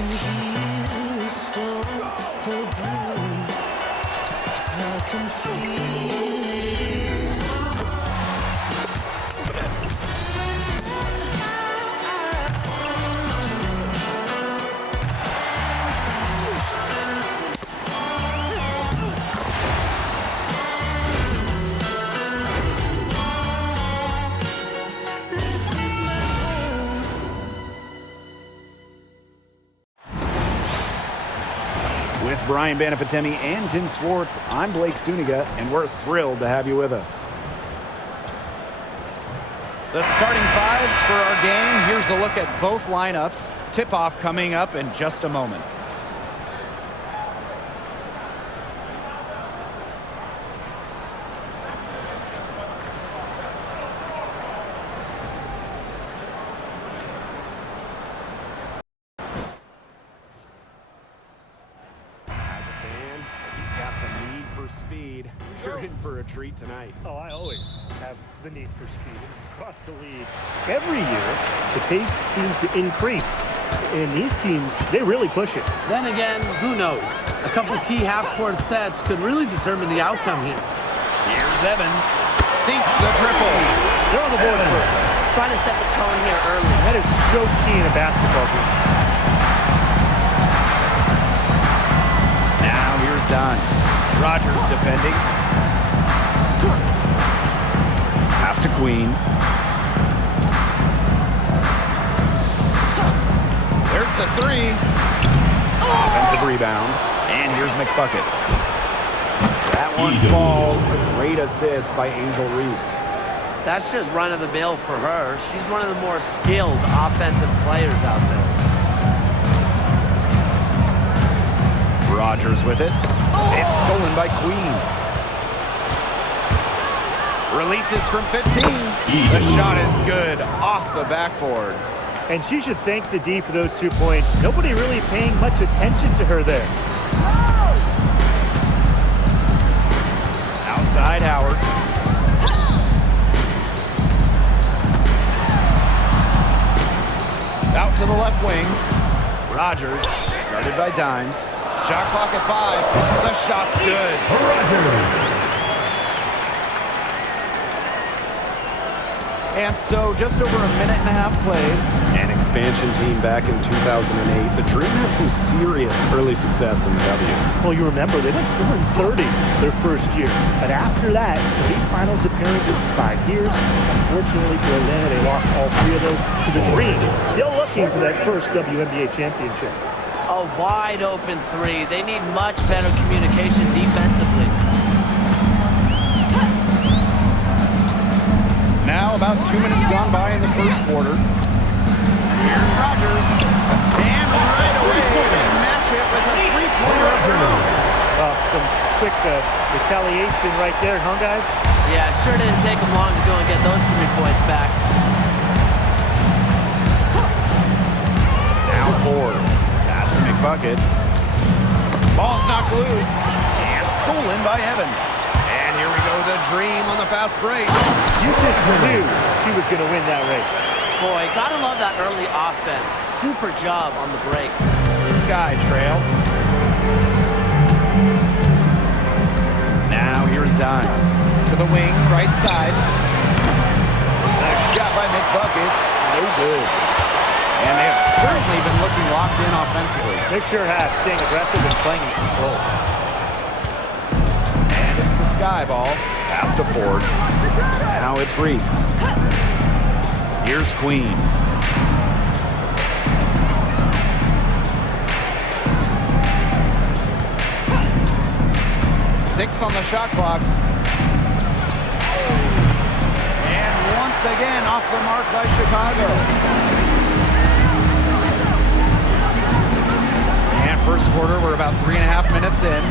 can hear the storm brewing. I can feel it. With Brian Banafitemi and Tim Swartz, I'm Blake Suniga, and we're thrilled to have you with us. The starting fives for our game. Here's a look at both lineups. Tip-off coming up in just a moment. You're in for a treat tonight. Oh, I always have the need for speed across the league. Every year, the pace seems to increase. And these teams, they really push it. Then again, who knows? A couple key half-court sets could really determine the outcome here. Here's Evans. Sinks the triple. They're on the board first. Trying to set the tone here early. That is so key in a basketball game. Now here's Dimes. Rogers defending. Pass to Queen. There's the three. Offensive rebound. And here's McBuckets. That one falls. A great assist by Angel Reese. That's just run-of-the-mill for her. She's one of the more skilled offensive players out there. Rogers with it. It's stolen by Queen. Releases from 15. The shot is good off the backboard. And she should thank the D for those 2 points. Nobody really paying much attention to her there. Outside Howard. Out to the left wing. Rogers, guarded by Dimes. Shot clock at 5. The shot's good. Rogers. And so just over a minute and a half played. An expansion team back in 2008. The Dream had some serious early success in the W. Well, you remember, they went 4-30 their first year. But after that, 3 finals appearances in 5 years. Unfortunately for Atlanta, they lost all 3 of those to the Dream. Still looking for that first WNBA championship. A wide open 3. They need much better communication defensively. Now about 2 minutes gone by in the first quarter. Here's Rogers. And right away they match it with a three-pointer. Some quick retaliation right there, huh, guys? Yeah, it sure didn't take them long to go and get those 3 points back. Now Ford. Pass to McBuckets. Ball's knocked loose. And stolen by Evans. And here we go, the Dream on the fast break. You just knew she was going to win that race. Boy, gotta love that early offense. Super job on the break. Sky trail. Now here's Dimes. To the wing, right side. A shot by McBuckets. No good. And they have certainly been looking locked in offensively. They sure have, staying aggressive and playing in control. And it's the Sky ball. Pass to Ford. Now it's Reese. Here's Queen. Six on the shot clock. And once again off the mark by Chicago. And first quarter, we're about 3.5 minutes in.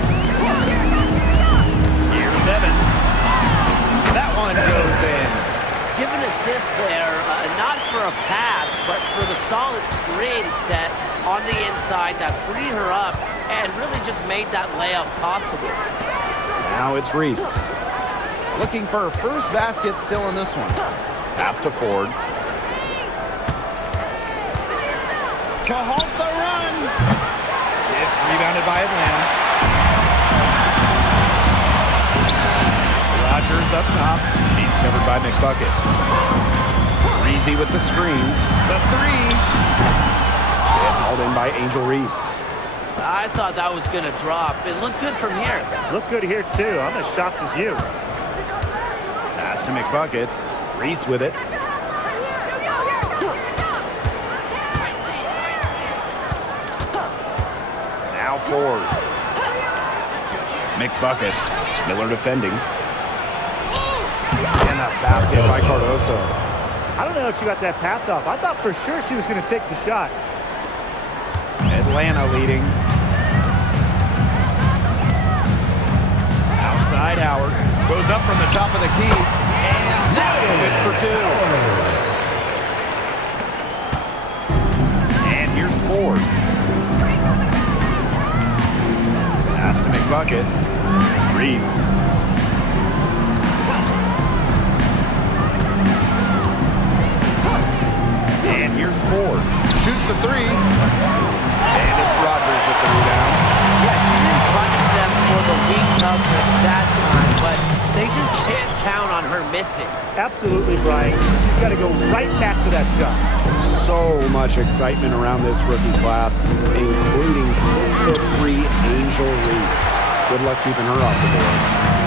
Here's Evans. That one goes in. Give an assist there, not for a pass, but for the solid screen set on the inside that freed her up and really just made that layup possible. Now it's Reese. Looking for her first basket still in this one. Pass to Ford. to halt the run. It's rebounded by Atlanta. Rogers up top. He's covered by McBuckets. Reezy with the screen. The three. It's hauled in by Angel Reese. I thought that was going to drop. It looked good from here. Look good here, too. I'm as shocked as you. Pass to McBuckets. Reese with it. Now Ford. McBuckets. Miller defending. And a basket by Cardoso. I don't know if she got that pass off. I thought for sure she was going to take the shot. Atlanta leading. Outside Howard. Goes up from the top of the key. And that's good for two. And here's Ford. Pass to McBuckets. Reese. And here's Ford. Shoots the three. And it's Rogers with the rebound. Yeah, she didn't punish them for the weak coverage that time, but they just can't count on her missing. Absolutely, Brian. She's got to go right back to that shot. So much excitement around this rookie class, including 6'3" Angel Reese. Good luck keeping her off the board.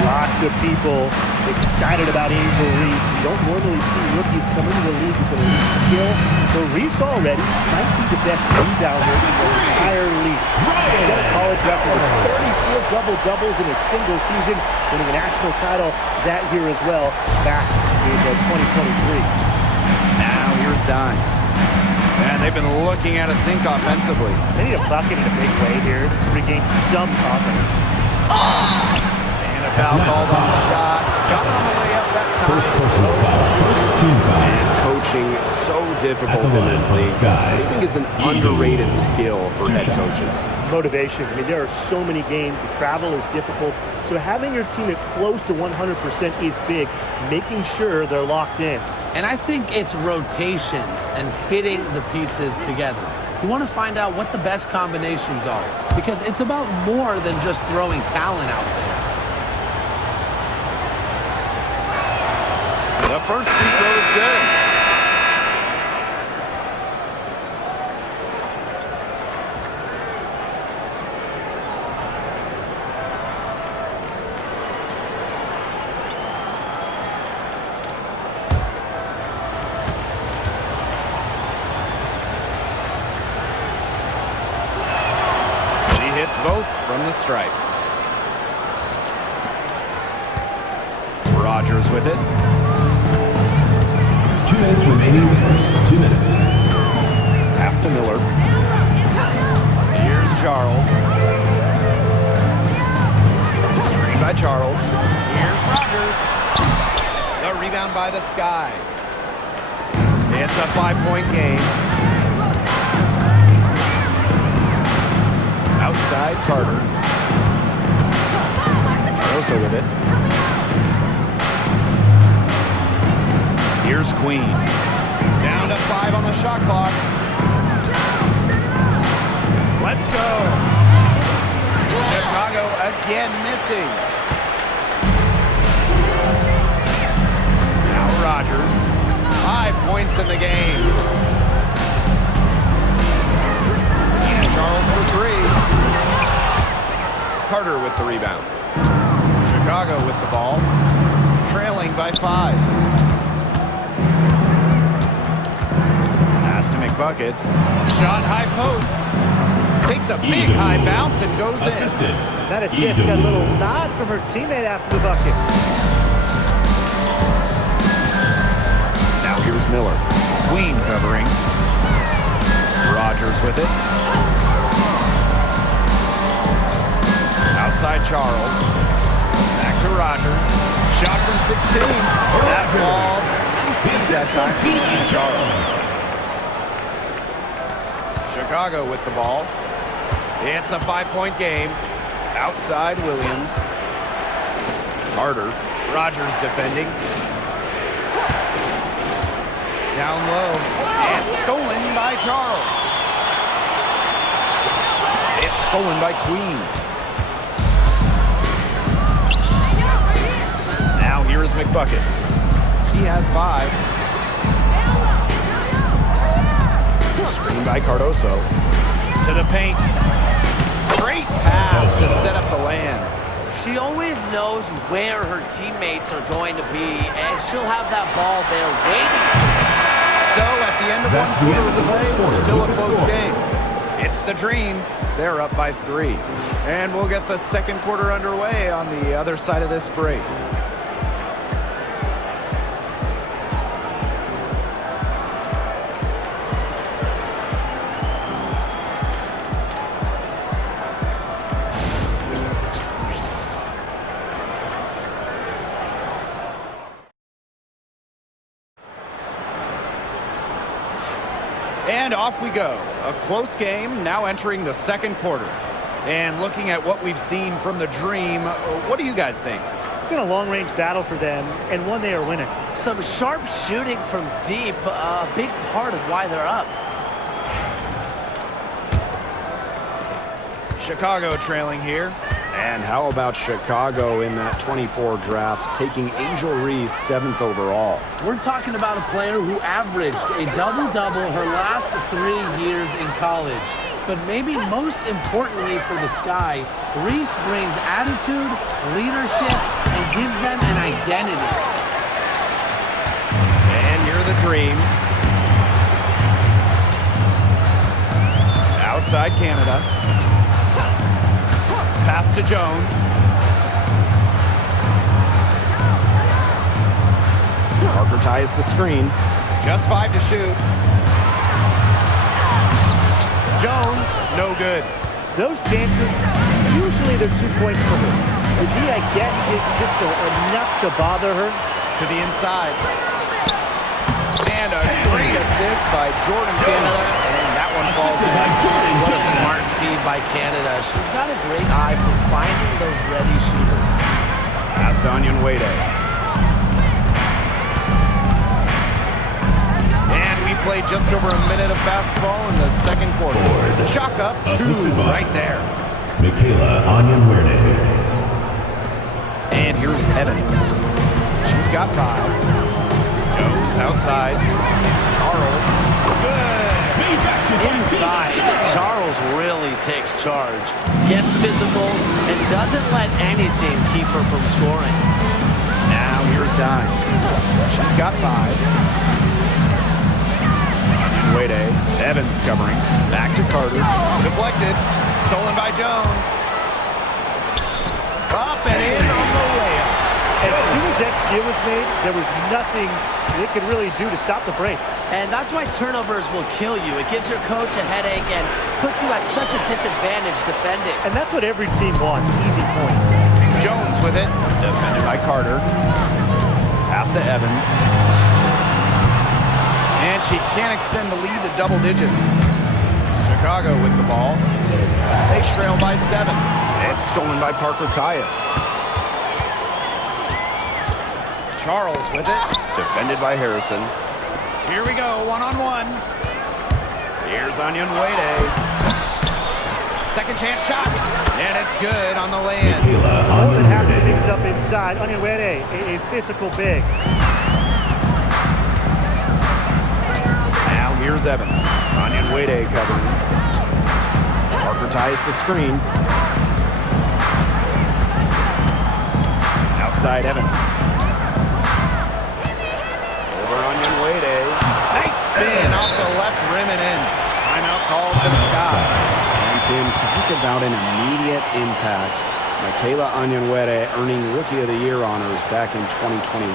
Lots of people excited about Angel Reese. We don't normally see rookies come into the league with elite skill, but Reese already might be the best rebounder in the entire league. He set a college record with 34 double-doubles in a single season, winning a national title that year as well, back in 2023. Now here's Dimes. And they've been looking at a sink offensively. They need a bucket in a big way here to regain some confidence. And a foul called on the shot. Got on the way up that time. First team foul. And coaching so difficult in this league. I think it's an underrated skill for head coaches. Motivation. I mean, there are so many games. The travel is difficult. So having your team at close to 100% is big, making sure they're locked in. And I think it's rotations and fitting the pieces together. You want to find out what the best combinations are, because it's about more than just throwing talent out there. The first free throw is good. Both from the stripe. Rogers with it. 2 minutes remaining in the first. 2 minutes. Pass to Miller. Here's Charles. Screen by Charles. Here's Rogers. The rebound by the Sky. It's a 5-point game. Outside Carter. Also with it. Here's Queen. Down to 5 on the shot clock. Let's go. Chicago again missing. Now Rogers. 5 points in the game. And Charles for 3. Carter with the rebound. Chicago with the ball. Trailing by 5. Pass to McBuckets. Shot high post. Takes a big high bounce and goes Assisted. in. That assist got a little nod from her teammate after the bucket. Now here's Miller. Queen covering. Rogers with it. Outside Charles. Back to Rogers. Shot from 16. That falls. That time. Charles. Chicago with the ball. It's a 5-point game. Outside Williams. Carter. Rogers defending. Down low. And stolen by Charles. It's stolen by Queen. Now here's McBuckets. He has 5. Screen by Cardoso. To the paint. Great pass to set up the land. She always knows where her teammates are going to be, and she'll have that ball there waiting. So at the end of That's one the end of the quarter, first quarter. still a With the close score. game. It's the Dream. They're up by 3. And we'll get the second quarter underway on the other side of this break. And off we go. A close game now entering the second quarter. And looking at what we've seen from the Dream, what do you guys think? It's been a long-range battle for them, and one they are winning. Some sharp shooting from deep, a big part of why they're up. Chicago trailing here. And how about Chicago in that 24 draft, taking Angel Reese 7th overall? We're talking about a player who averaged a double-double her last 3 years in college. But maybe most importantly for the Sky, Reese brings attitude, leadership, and gives them an identity. And you're the Dream. Outside Canada. Pass to Jones. Parker ties the screen. Just 5 to shoot. Jones, no good. Those chances, usually they're 2 points for her. But he, I guess, did just enough to bother her. To the inside. And a great assist by Jordan Canada. And that one falls in. What a smart feed by Canada. She's got a great eye for finding those ready shooters. Pass to Onion Wade. And we played just over a minute of basketball in the second quarter. Ford. Chalk up 2 Assisted by right there. Michaela Onyenwerde. And here's Evans. She's got 5. Jones outside. Charles. Good. Inside, Charles really takes charge, gets physical, and doesn't let anything keep her from scoring. Now here's Dimes. She's got 5. Wade. Evans covering. Back to Carter. Deflected. Stolen by Jones. Up and in on the layup. As soon as that steal was made, there was nothing they could really do to stop the break. And that's why turnovers will kill you. It gives your coach a headache and puts you at such a disadvantage defending. And that's what every team wants, easy points. Jones with it. Defended by Carter. Pass to Evans. And she can't extend the lead to double digits. Chicago with the ball. They trail by 7. It's stolen by Parker Tyus. Charles with it. Defended by Harrison. Here we go, 1-on-1. Here's Onion Wade. Second chance shot. And it's good on the land. Michaela More than happy to Onyenwerde. mix it up inside. Onyenwerde, a physical big. Now here's Evans. Onion Wade covering. Parker ties the screen. Outside Evans. Over Onion Wade. Nice spin off the left rim and in. Timeout called the Sky. And Tim, talk about an immediate impact. Michaela Onyenwere earning Rookie of the Year honors back in 2021.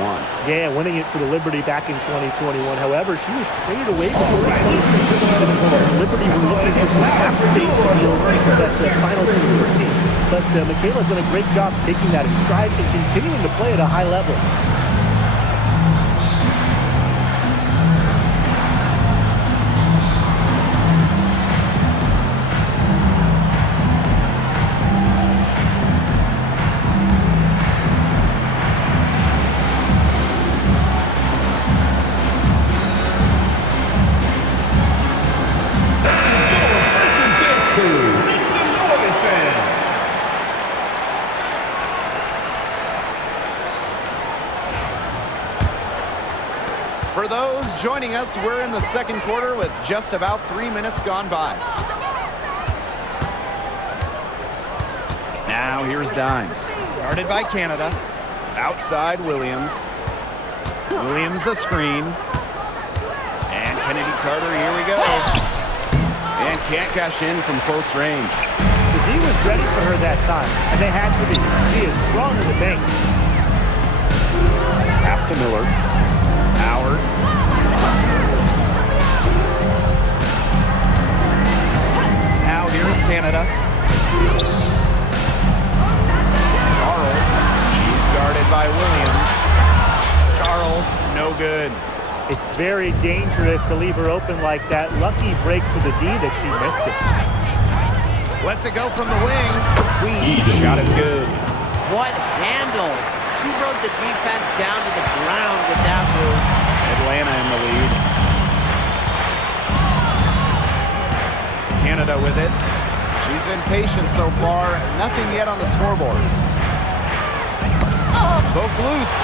Yeah, winning it for the Liberty back in 2021. However, she was traded away before the 2023 Liberty were looking for some cap space to build that final super team. But Michaela's done a great job taking that in stride and continuing to play at a high level. For those joining us, we're in the second quarter with just about 3 minutes gone by. Now here's Dimes. Guarded by Canada. Outside Williams. Williams the screen. And Kennedy Carter, here we go. And can't cash in from close range. The D was ready for her that time, and they had to be. She is strong in the paint. Pass to Miller. Howard. Now here's Canada. Charles. She's guarded by Williams. Charles, no good. It's very dangerous to leave her open like that. Lucky break for the D that she missed it. Lets it go from the wing. Queen. Shot is good. What handles? She rode the defense down to the ground with that move. Atlanta in the lead. Canada with it. She's been patient so far. Nothing yet on the scoreboard. Poke loose.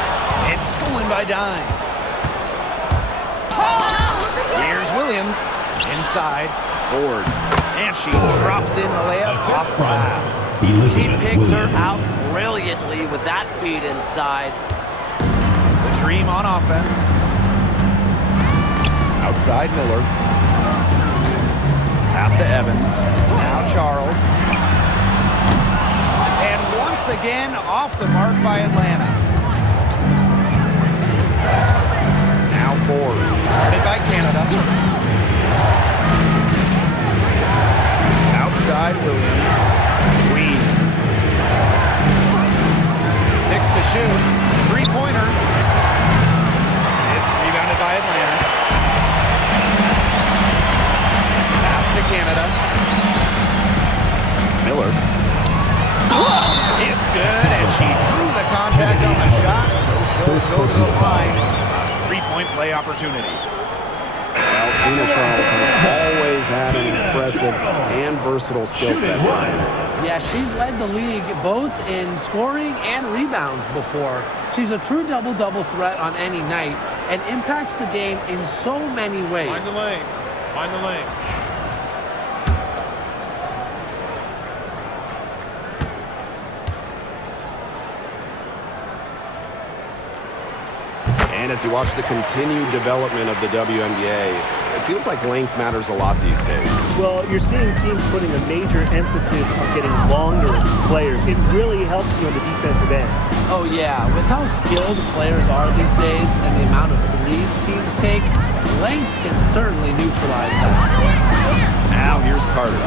It's stolen by Dimes. Here's Williams. Inside. Ford. And she drops in the layup off glass. She picks her out brilliantly with that feed inside. The Dream on offense. Outside Miller. Pass to Evans. Now Charles. And once again off the mark by Atlanta. Now Ford. Guarded by Canada. Outside Williams. Queen. 6 to shoot. Three-pointer. It's rebounded by Atlanta. Pass to Canada. Miller. It's good, and she drew the contact on the shot, so she'll go to the line. Three-point play opportunity. Well, Tina Charles has always had an impressive and versatile skill set. Yeah, she's led the league both in scoring and rebounds before. She's a true double-double threat on any night and impacts the game in so many ways. Find the lane. Find the lane. And as you watch the continued development of the WNBA, it feels like length matters a lot these days. Well, you're seeing teams putting a major emphasis on getting longer players. It really helps you on the defensive end. Oh yeah, with how skilled players are these days and the amount of threes teams take, length can certainly neutralize that. Now here's Carter.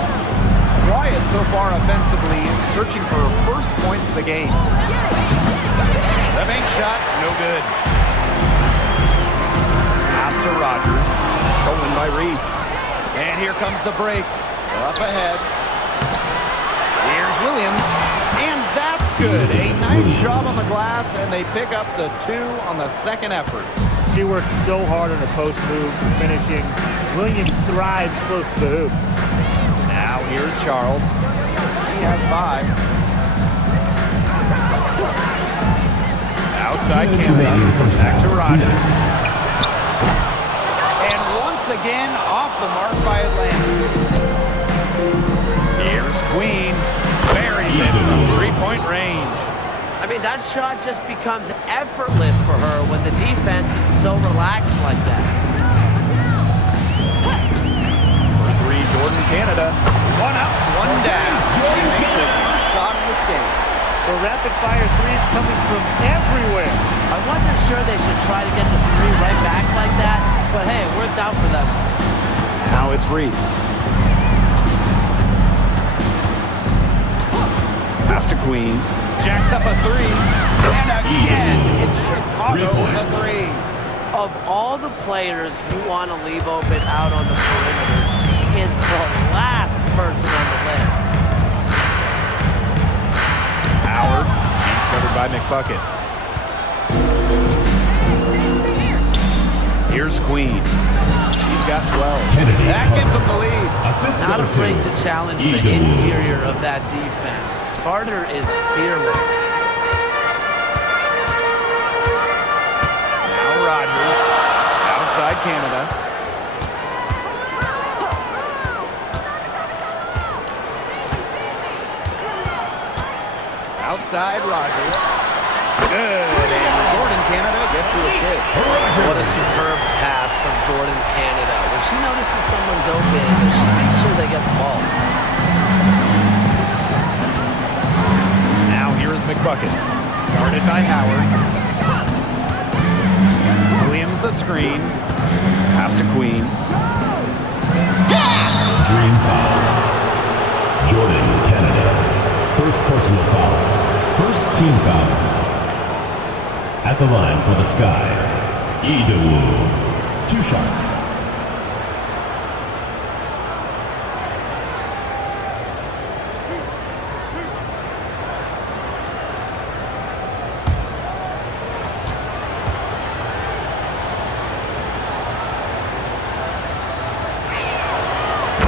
Quiet so far offensively, searching for her first points of the game. The bank shot, no good. Pass to Rogers, stolen by Reese. And here comes the break. Up ahead. Here's Williams, and that's good. A nice job on the glass, and they pick up the 2 on the second effort. She worked so hard on the post moves and finishing. Williams thrives close to the hoop. Now here's Charles. He has 5. Outside Canada. Back to Rogers. And once again, off the mark by Atlanta. Here's Queen. Buries it from three-point range. I mean, that shot just becomes effortless for her when the defense is so relaxed like that. For 3, Jordan Canada. 1 up, 1 down. She makes her first shot in this game. The rapid-fire threes coming from everywhere. I wasn't sure they should try to get the 3 right back like that, but hey, it worked out for them. Now it's Reese. Pass to Queen. Jacks up a 3. And again, it's Chicago with a 3. Of all the players you want to leave open out on the perimeter, she is the last person on the list. Howard. He's covered by McBuckets. Here's Queen. She's got 12. Kennedy That gives them the lead. Assist Not number afraid 2. to challenge the EW. interior of that defense. Carter is fearless. Now Rogers. Out of Canada. Outside Rogers. Good, and Jordan Canada gets the assist. What a superb pass from Jordan Canada. When she notices someone's open, she makes sure they get the ball. Now here is McBuckets, guarded by Howard. Williams the screen. Pass to Queen. Dream foul. Jordan Canada. First personal foul. First team foul. At the line for the Sky, Idowu. 2 shots.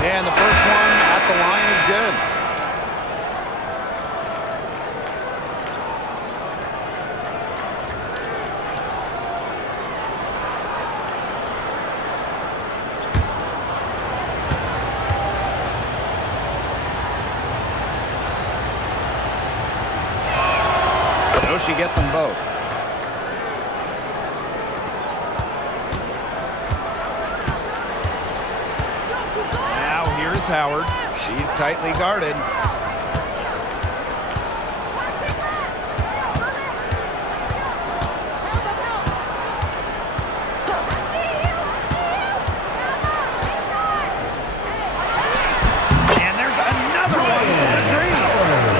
And the first one at the line is good. So she gets them both. Now here's Howard. She's tightly guarded. And there's another one for the Dream.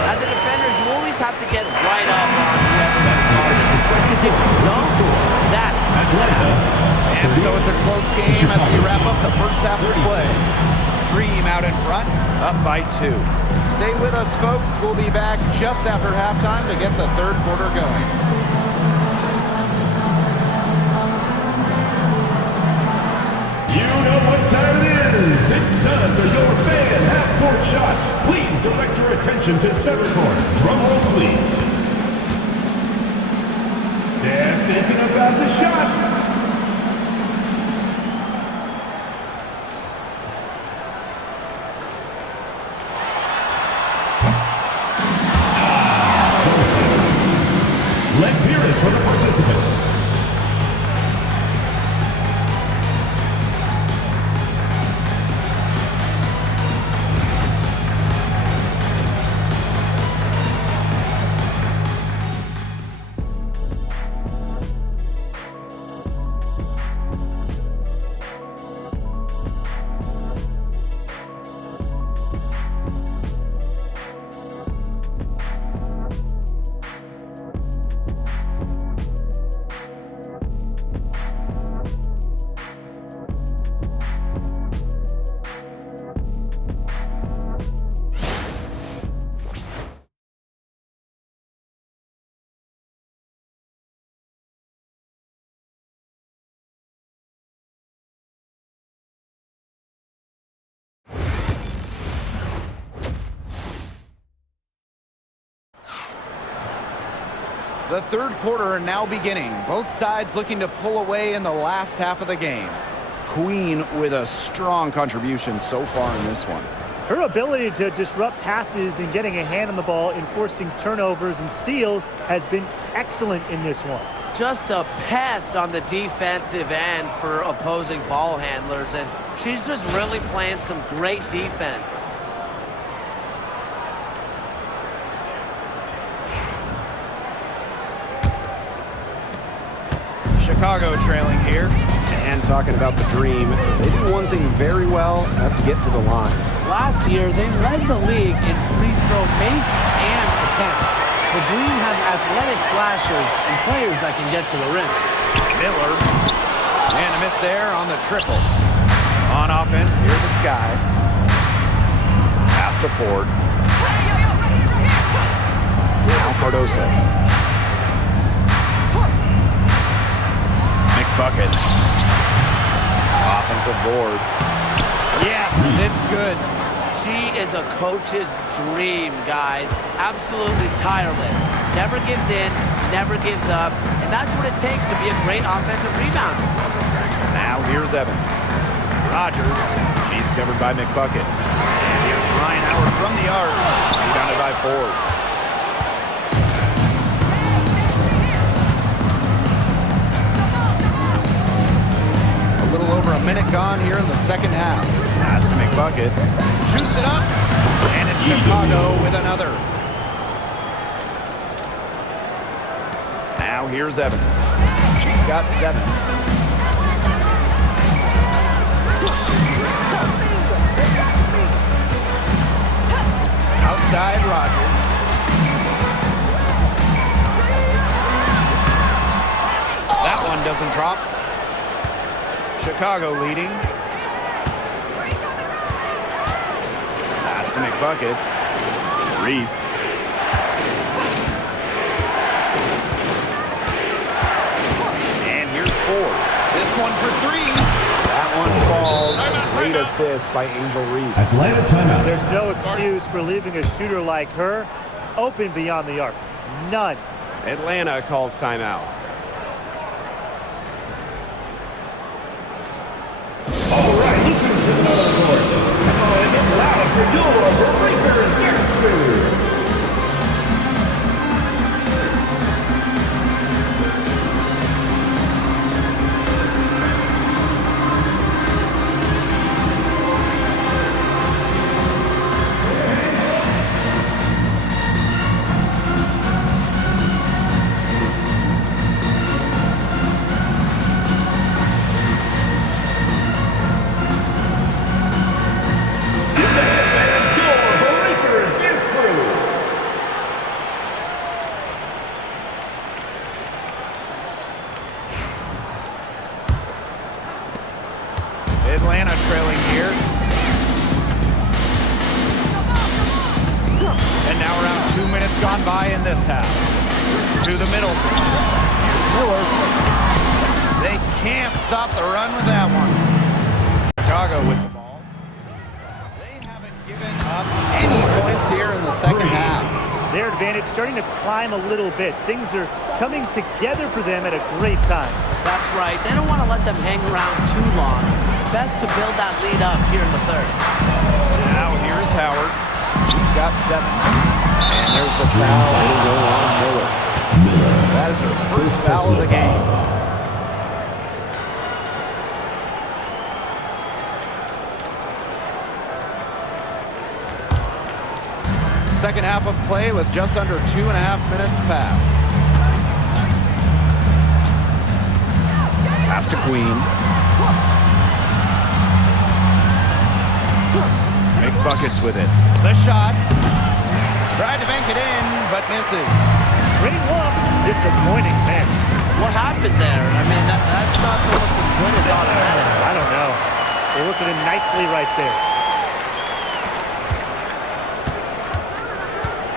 As a defender, you always have to get right up on whoever that's guarding. Because if you don't, that's And so it's a close game as we wrap up the first half of play. Dream out in front, up by 2. Stay with us, folks. We'll be back just after halftime to get the third quarter going. You know what time it is. It's time for your fan half-court shot. Please direct your attention to center court. Drum roll, please. They're thinking about the shot. Let's hear it for the participant. The third quarter now beginning. Both sides looking to pull away in the last half of the game. Queen with a strong contribution so far in this one. Her ability to disrupt passes and getting a hand on the ball and forcing turnovers and steals has been excellent in this one. Just a pest on the defensive end for opposing ball handlers, and she's just really playing some great defense. Chicago trailing here. And talking about the Dream, they do one thing very well, that's get to the line. Last year, they led the league in free throw makes and attempts. The Dream have athletic slashers and players that can get to the rim. Miller. And a miss there on the triple. On offense, here's the Sky. Pass to Ford. Now Cardoso. McBuckets. Offensive board. Yes, it's good. She is a coach's dream, guys. Absolutely tireless. Never gives in, never gives up, and that's what it takes to be a great offensive rebounder. Now here's Evans. Rogers. He's covered by McBuckets. And here's Ryan Howard from the arc. Rebounded by Ford. A little over a minute gone here in the second half. Pass to McBuckets. Shoots it up. And it's Chicago with another. Now here's Evans. She's got 7. Outside Rogers. That one doesn't drop. Chicago leading. Pass to McBuckets. Reese. And here's Ford. This one for 3. That one falls. Great assist by Angel Reese. Atlanta timeout. There's no excuse for leaving a shooter like her open beyond the arc. None. Atlanta calls timeout. All right, listen to the court. Come on, get loud for your Breakers next crew. Atlanta trailing here. And now around 2 minutes gone by in this half. To the middle. Here's Miller. They can't stop the run with that one. Chicago with the ball. They haven't given up any points here in the second half. Their advantage starting to climb a little bit. Things are coming together for them at a great time. That's right. They don't want to let them hang around too long. Best to build that lead up here in the third. Now here's Howard. She's got 7. And there's the foul. It'll go on Miller. That is her first foul of the game. Second half of play with just under 2.5 minutes passed. Pass to Queen. McBuckets with it. The shot. Tried to bank it in, but misses. Great look. Disappointing miss. What happened there? I mean, that shot's almost as good as automatic. I don't know. They looked at him nicely right there.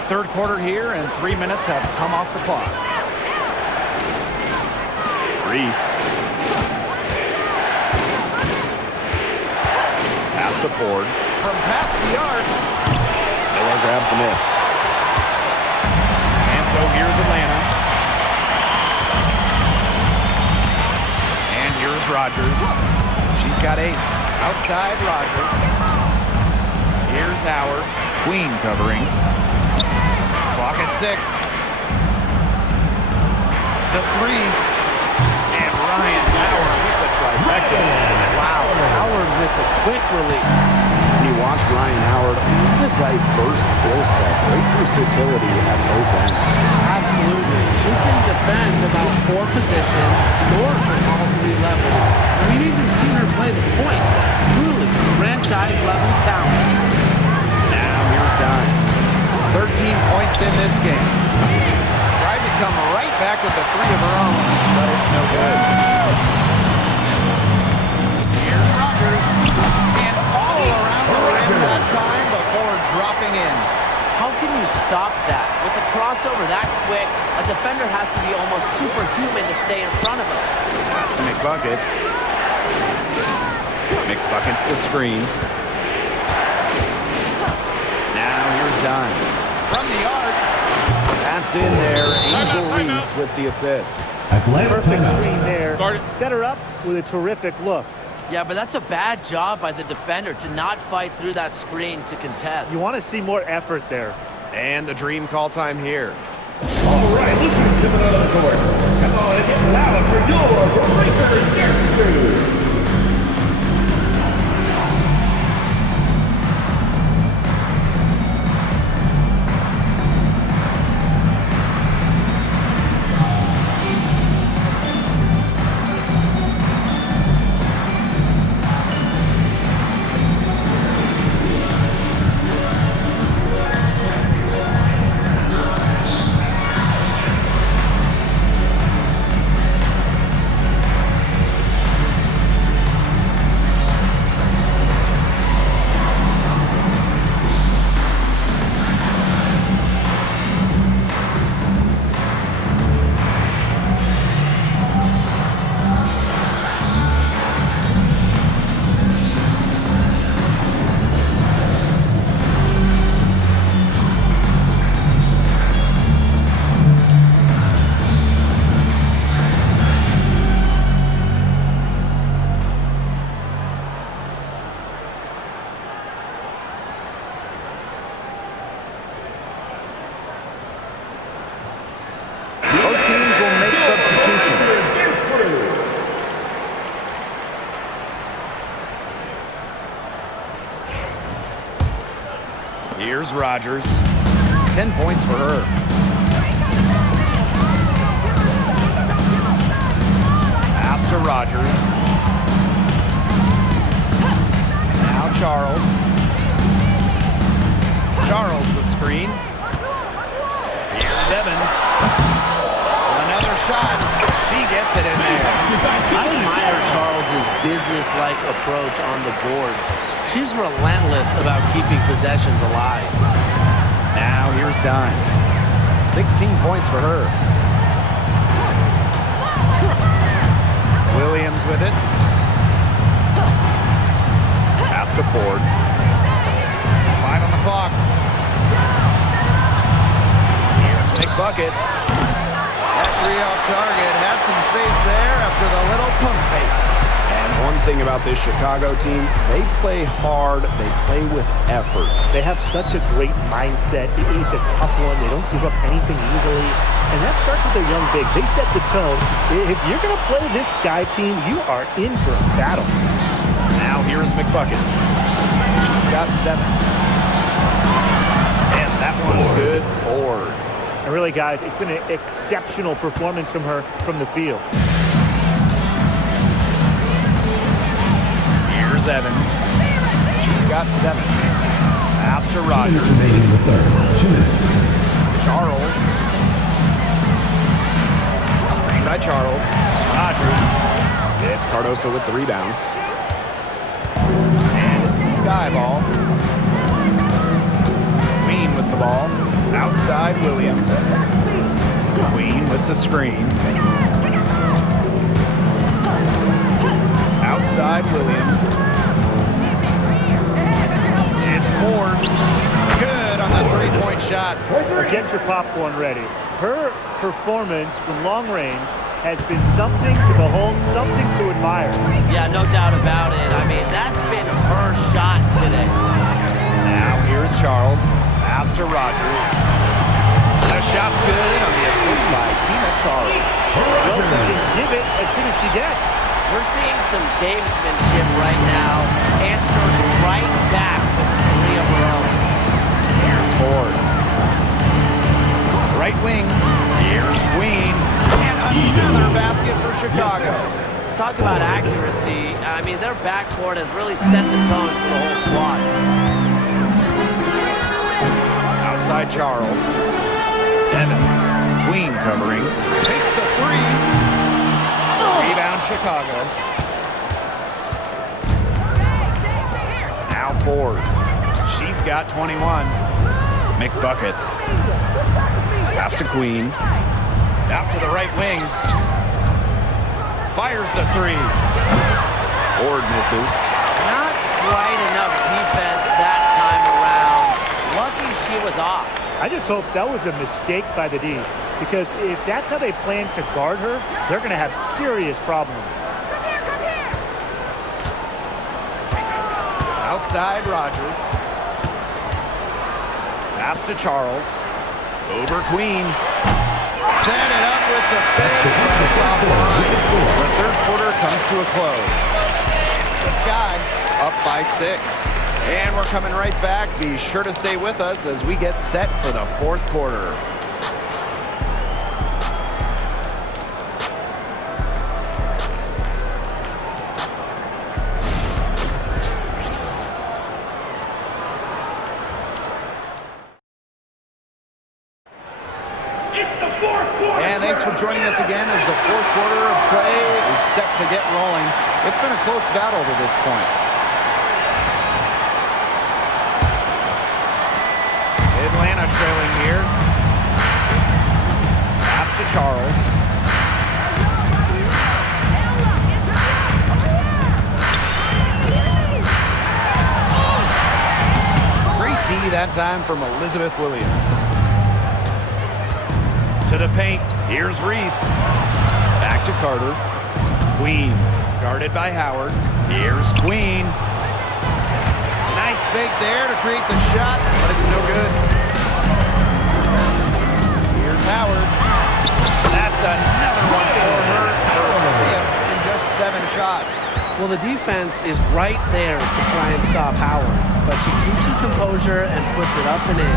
Third quarter here, and 3 minutes have come off the clock. Reese. Pass to Ford. From past the arc. Miller grabs the miss. And so here's Atlanta. And here's Rogers. She's got 8. Outside Rogers. Here's Howard. Queen covering. Clock at 6. The 3. And Ryan Howard with the trifecta. Wow, Howard with the quick release. And you watch Ryan Howard, what a diverse skill set. Great versatility at both ends. Absolutely. She can defend about 4 positions, score from all 3 levels, and we've even seen her play the point. Truly franchise-level talent. Now here's Dimes. 13 points in this game. Tried to come right back with the 3 of her own, but it's no good. Here's Rogers. And all around the rim that time before dropping in. How can you stop that? With a crossover that quick, a defender has to be almost superhuman to stay in front of him. Pass to McBuckets. McBuckets the screen. Now here's Dimes. From the arc. That's in there. Angel Reese with the assist. Atlanta Perfect timeout. screen there. Started. Set her up with a terrific look. Yeah, but that's a bad job by the defender to not fight through that screen to contest. You want to see more effort there. And the dream call time here. All right, let's get to another court. Come on and get loud for your Breakers Dance Crew. Here's Rogers. 10 points for her. Pass to Rogers. Now Charles. Charles the screen. Here's Evans. Another shot. She gets it in there. I admire Charles's business-like approach on the boards. She's relentless about keeping possessions alive. Now here's Dimes. 16 points for her. Williams with it. Pass to Ford. 5 on the clock. Here's Nick Buckets. That three off target had some space there after the little pump fake. And one thing about this Chicago team, they play hard, they play with effort. They have such a great mindset. It's a tough one. They don't give up anything easily. And that starts with their young bigs. They set the tone. If you're going to play this Sky team, you are in for a battle. Now here's McBuckets. She's got 7. And that one's good. Ford. And really, guys, it's been an exceptional performance from her from the field. Here's Evans. She's got 7. Pass to 2 Rogers. minutes remaining in the third. 2 minutes. Charles. Screen by Charles. Rogers. It's Cardoso with the rebound. And it's the Sky ball. Queen with the ball. Outside Williams. Queen with the screen. Outside Williams. It's Ford. Good on the three-point shot. Get your popcorn ready. Her performance from long range has been something to behold, something to admire. Yeah, no doubt about it. I mean, that's been her shot today. Now here's Charles. Pass to Rogers. The shot's good on the assist by Tina Charles. Wilson can give it as good as she gets. We're seeing some gamesmanship right now. Answers right back with 3 of her own. Here's Ford. Right wing. Here's Queen. And another basket for Chicago. Talk about accuracy. I mean, their backcourt has really set the tone for the whole squad. Outside Charles. Evans. Queen covering. Takes the 3. Rebound Chicago. Now Ford. She's got 21. McBuckets. Pass to Queen. Out to the right wing. Fires the 3. Ford misses. Not quite enough defense that time around. Lucky she was off. I just hope that was a mistake by the D, because if that's how they plan to guard her, they're going to have serious problems. Outside Rogers. Pass to Charles. Over Queen. Set it up with the fake. It's off the line. The third quarter comes to a close. It's the Sky up by 6. And we're coming right back. Be sure to stay with us as we get set for the fourth quarter. And thanks for joining us again as the fourth quarter of play is set to get rolling. It's been a close battle to this point. Atlanta trailing here. Pass to Charles. Great D that time from Elizabeth Williams. To the paint. Here's Reese. Back to Carter. Queen. Guarded by Howard. Here's Queen. Nice fake there to create the shot, but it's no good. Here's Howard. That's another one for her. In just 7 shots. Well, the defense is right there to try and stop Howard, but she keeps her composure and puts it up and in.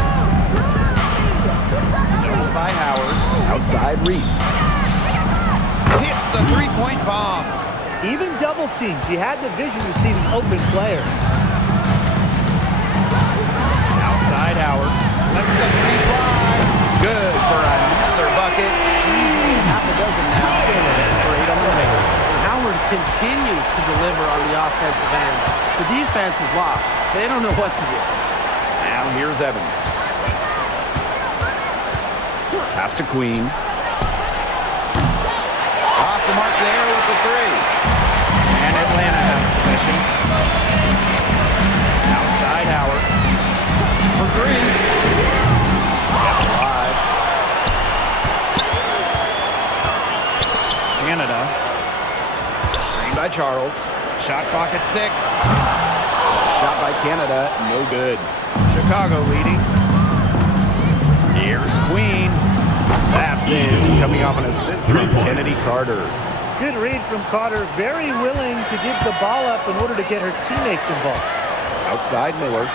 Double by Howard. Outside Reese. Hits the three-point bomb. Even double teams, she had the vision to see the open player. Outside Howard. Let's the three fly. Good for another bucket. Easily half a dozen now. 6 for 8 on the night. Howard continues to deliver on the offensive end. The defense is lost. They don't know what to do. Now here's Evans. Pass to Queen. Off the mark there with the 3. And Atlanta has possession. Outside Howard. For 3. Kept alive. Canada. Screen by Charles. Shot clock at 6. Shot by Canada. No good. Chicago leading. Here's Queen. That's in. Coming off an assist from Kennedy Carter. Good read from Carter. Very willing to give the ball up in order to get her teammates involved. Outside Miller.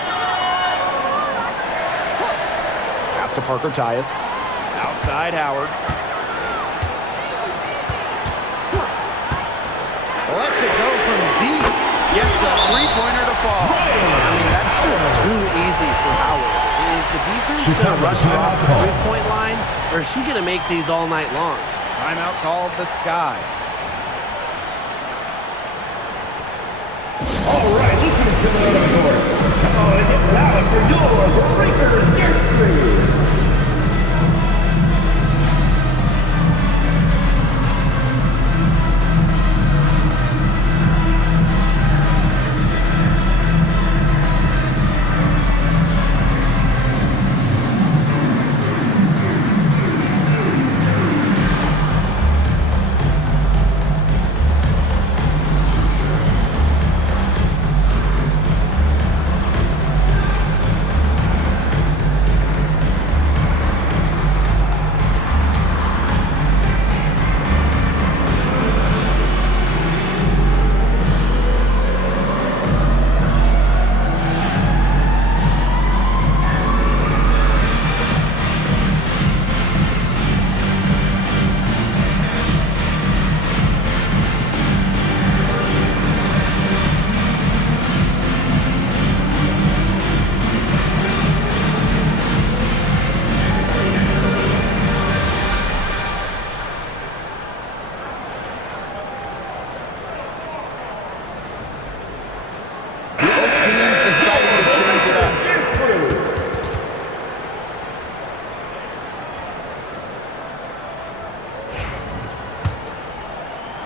Pass to Parker Tyus. Outside Howard. Lets it go from deep. Gets the three-pointer to fall. I mean, that's just too easy for Howard. Is the defense going to rush her off the three-point line, or is she going to make these all night long? Timeout called the Sky. All right, listen to the court. Come on and get loud for your Breakers Dance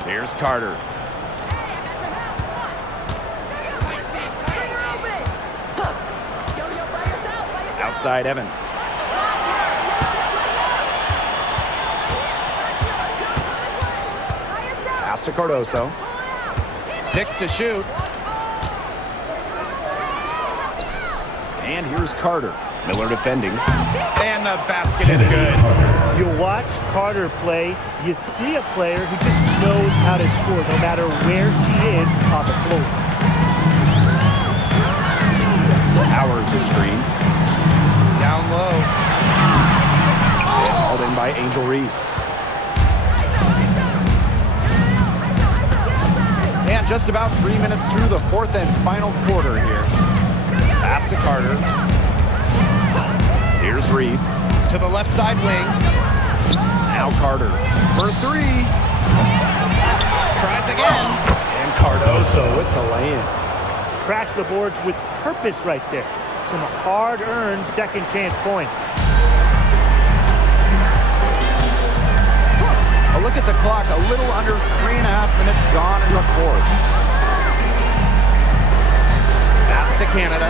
Here's Carter. Outside Evans. Pass to Cardoso. 6 to shoot. And here's Carter. Miller defending. And the basket is good. You watch Carter play, you see a player who just knows how to score no matter where she is on the floor. Howard the screen. Down low. It's hauled in by Angel Reese. And just about 3 minutes through the fourth and final quarter here. Pass to Carter. Here's Reese. To the left side wing. Now Carter for three. Tries again. And Cardoso with the lay-in. Crash the boards with purpose right there. Some hard-earned second chance points. A look at the clock, a little under 3.5 minutes gone in the fourth. Pass to Canada.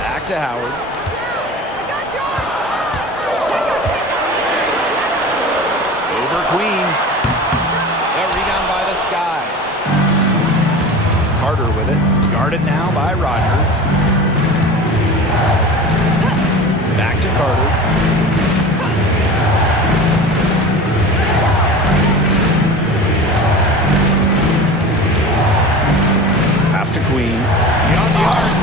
Back to Howard. Over Queen. The rebound by the Sky. Carter with it. Guarded now by Rogers. Back to Carter. Pass to Queen. Beyond the arc.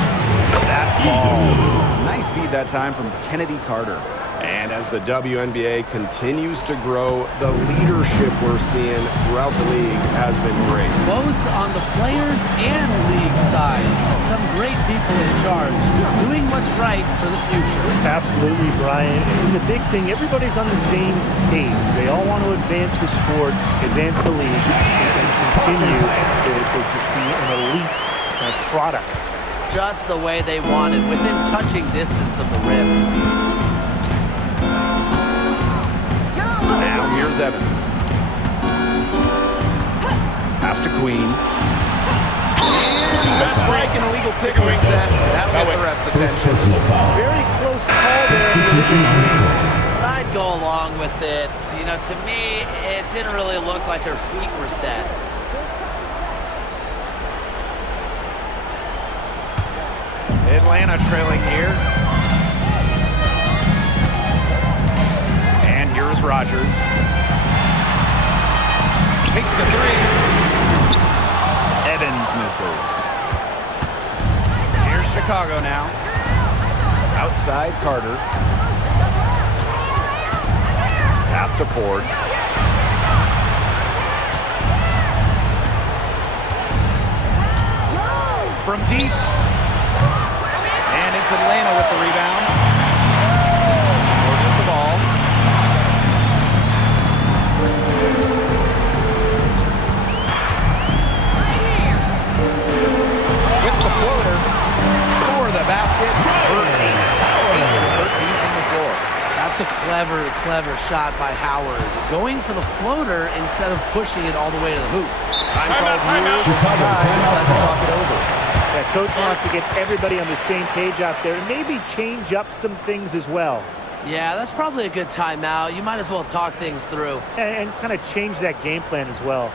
That falls. Nice feed that time from Kennedy Carter. And as the WNBA continues to grow, the leadership we're seeing throughout the league has been great. Both on the players and league sides. Some great people in charge, doing what's right for the future. Absolutely, Brian. And the big thing, everybody's on the same page. They all want to advance the sport, advance the league, and continue to just be an elite product. Just the way they wanted, within touching distance of the rim. Now here's Evans. Pass to Queen. Best strike and illegal pick was set. That'll get the ref's attention. Very close call there. I'd go along with it. You know, to me, it didn't really look like her feet were set. Atlanta trailing here. And here's Rogers. Takes the three. Evans misses. Here's Chicago now. Outside Carter. Pass to Ford. From deep. And it's Atlanta with the rebound. Ford with the ball. With the floater for the basket. 13 from the floor. That's a clever shot by Howard. Going for the floater instead of pushing it all the way to the hoop. Chicago Decided to talk it over. Yeah, coach wants to get everybody on the same page out there and maybe change up some things as well. Yeah, that's probably a good timeout. You might as well talk things through. And kind of change that game plan as well.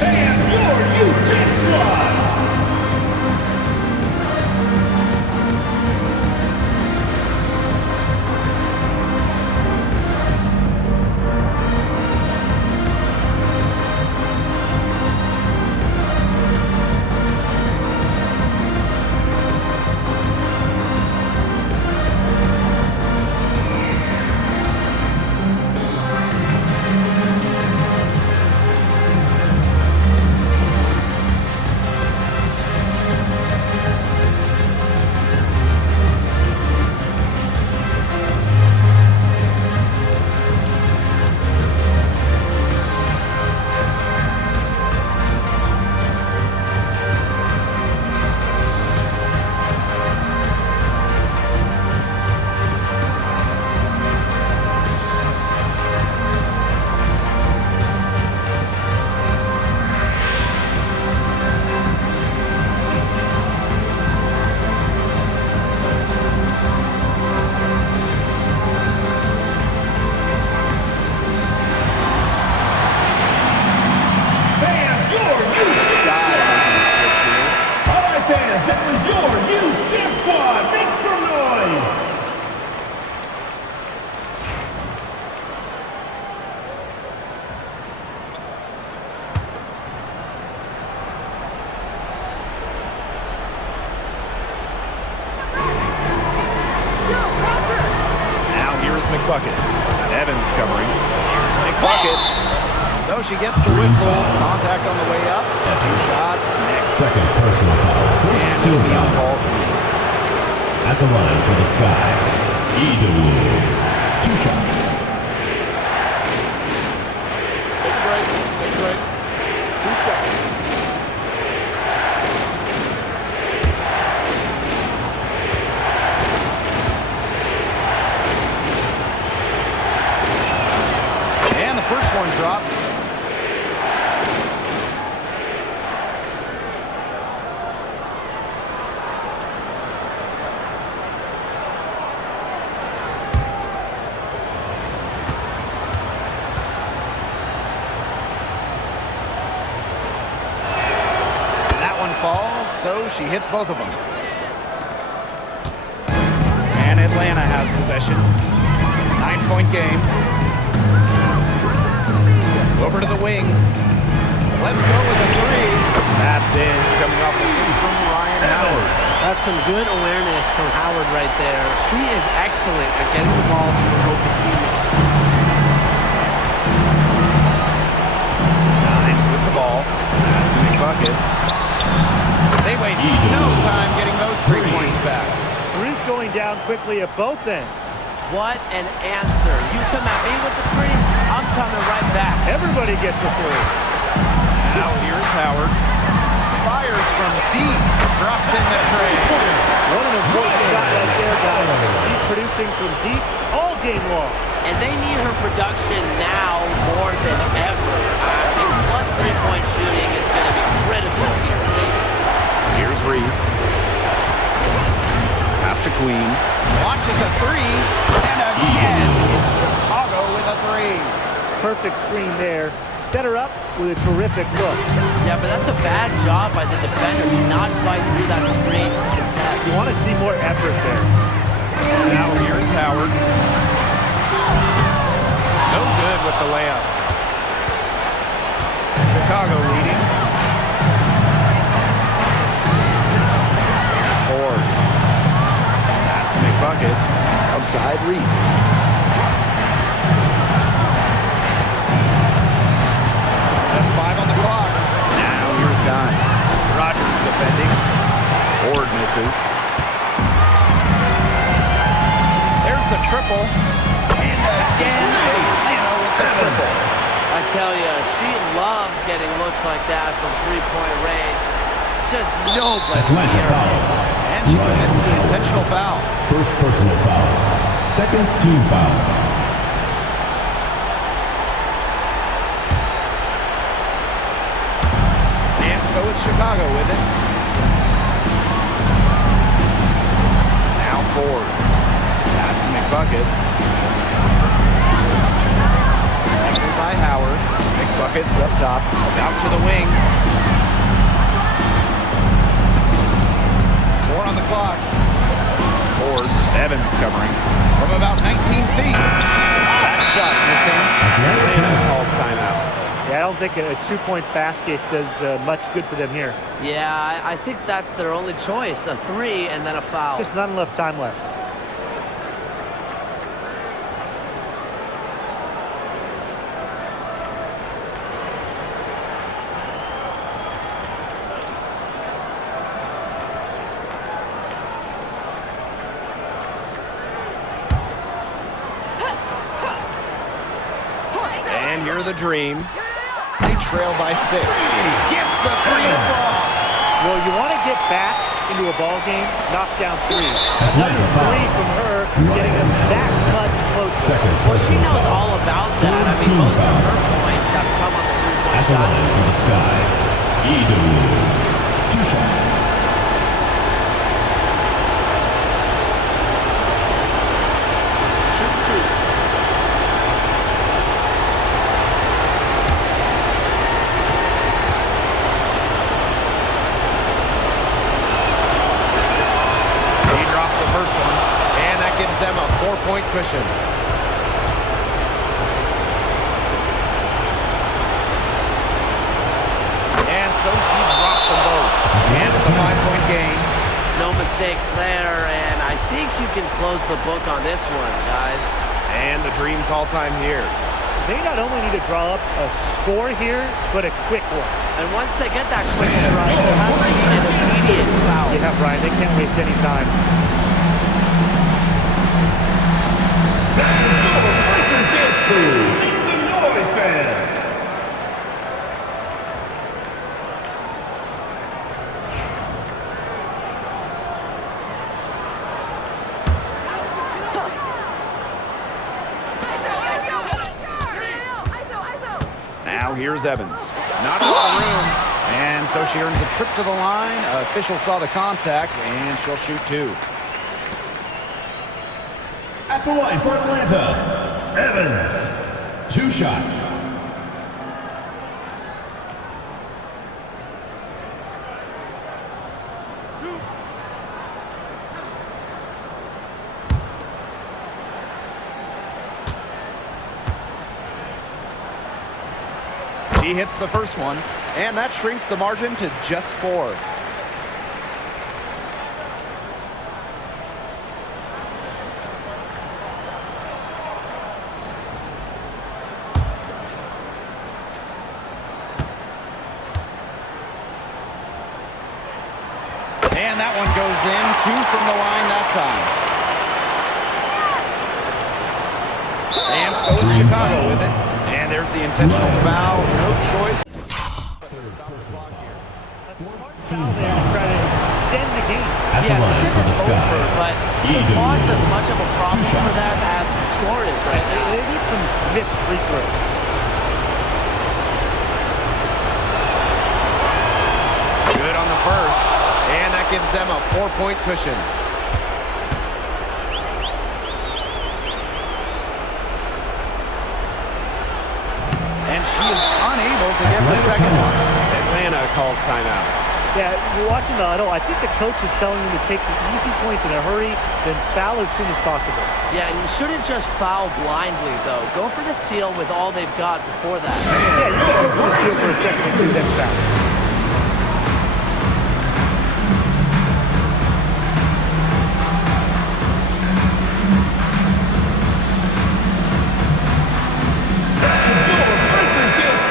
and your UCAN squad. buckets. So she gets the whistle. Contact on the way up. Shots next. Second personal foul. First And team it'll be on foul. ball. At the line for the Sky, EW. 2 shots. Take a break. Take a break. 2 seconds. And the first one drops. Falls, so she hits both of them. And Atlanta has possession. 9-point game. Over to the wing. Let's go with a 3. That's in. Coming off the system, Ryan Howard. That's some good awareness from Howard right there. She is excellent at getting the ball to her open teammates. Nimes with the ball. Has to make buckets. They waste no time getting those 3 points back. Three's going down quickly at both ends. What an answer. You come at me with the 3, I'm coming right back. Everybody gets a 3. Now here's Howard. Fires from deep. Drops in the tray. What an important shot right there, guys. She's producing from deep all game long. And they need her production now more than ever. Clutch 3-point shooting is going to be critical here. Here's Reese. Pass to Queen. Launches a 3. And again, it's Chicago with a 3. Perfect screen there. Set her up with a terrific look. Yeah, but that's a bad job by the defender to not fight through that screen to contest. You want to see more effort there. Now here's Howard. No good with the layup. Chicago leading. Here's Ford. Has to make buckets. Outside Reese. That's 5 on the clock. Now here's Dimes. Rogers defending. Ford misses. There's the triple. And again, Atlanta with the triple. I tell you, she loves getting looks like that from 3-point range. Just nobody Atlanta near her. foul. And she commits the intentional foul. First personal foul. Second team foul. And so it's Chicago with it. Now Ford. Has to make buckets. Anchored by Howard. Big buckets up top. Out to the wing. 4 on the clock. Ford. Evans covering. From about 19 feet. That shot missing. Atlanta calls timeout. Yeah, I don't think a 2-point basket does much good for them here. Yeah, I think that's their only choice, a 3 and then a foul. Just not enough time left. And here are the Dream. They trail by 6. Gets the 3 to fall. Well, you want to get back into a ball game, knock down threes. Atlanta Another foul. 3 from her, getting them that much closer. Second Well, she personal knows foul. all about that. I mean, Team most of foul. her points have come on the At 3-point the shot. line for the Sky, EW. 2 shots. Shoot 2. He drops the first one, and that gives them a 4-point cushion. And so she drops them both. And it's a 5-point game. No mistakes there, and I think you can close the book on this one, guys. And the Dream call time here. They not only need to draw up a score here, but a quick one. And once they get that quick strike, there has to be an immediate foul. Yeah, Brian, they can't waste any time. Make some noise, fans. Now here's Evans. Not a lot of room. And so she earns a trip to the line. Official saw the contact, and she'll shoot two. At the line for Atlanta, Evans. 2 shots. He hits the first one, and that shrinks the margin to just 4. And that one goes in, 2 from the line that time. And so is Chicago with it. And there's the intentional foul. No choice. Foul there to try to extend the game. Yeah, this isn't over, but the clock's as much of a problem for them as the score is right now. They need some missed free throws. Good on the first. And that gives them a 4-point cushion. And she is unable to get the second one. Atlanta calls timeout. Yeah, you're watching the huddle. I think the coach is telling them to take the easy points in a hurry, then foul as soon as possible. Yeah, and you shouldn't just foul blindly, though. Go for the steal with all they've got before that. Yeah, you can go for the steal for a second and do then foul.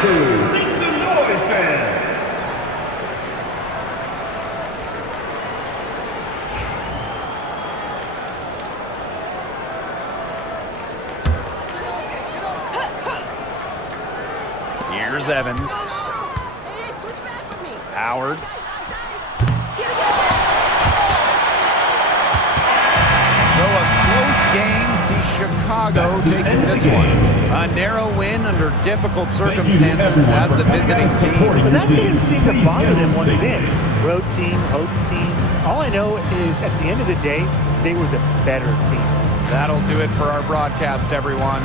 Make some noise, fans. Here's Evans. Howard. So a close game sees Chicago taking this one. A narrow win under difficult circumstances as the visiting team. But that didn't seem to bother them one bit. Road team, home team. All I know is at the end of the day, they were the better team. That'll do it for our broadcast, everyone.